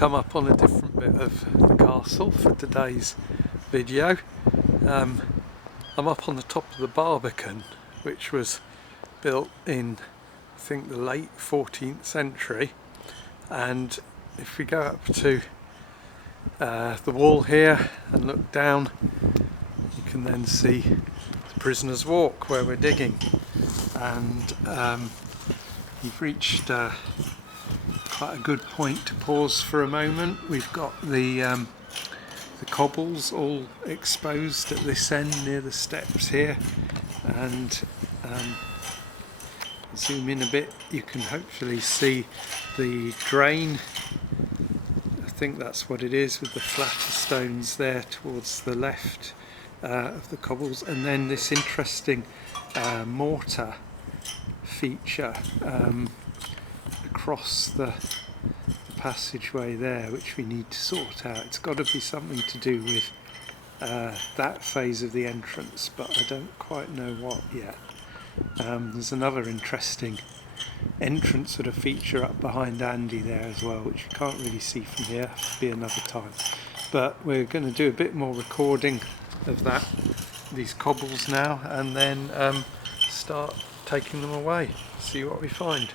come up on a different bit of the castle for today's video. I'm up on the top of the Barbican, which was built in, I think, the late 14th century, and if we go up to the wall here and look down, you can then see the Prisoner's Walk where we're digging, and you've reached quite a good point to pause for a moment. We've got the cobbles all exposed at this end near the steps here, and zoom in a bit, you can hopefully see the drain. I think that's what it is, with the flatter stones there towards the left of the cobbles, and then this interesting mortar feature across the passageway there, which we need to sort out. It's got to be something to do with that phase of the entrance, but I don't quite know what yet. There's another interesting entrance sort of feature up behind Andy there as well, which you can't really see from here. It'll be another time, but we're going to do a bit more recording of these cobbles now, and then start taking them away, see what we find.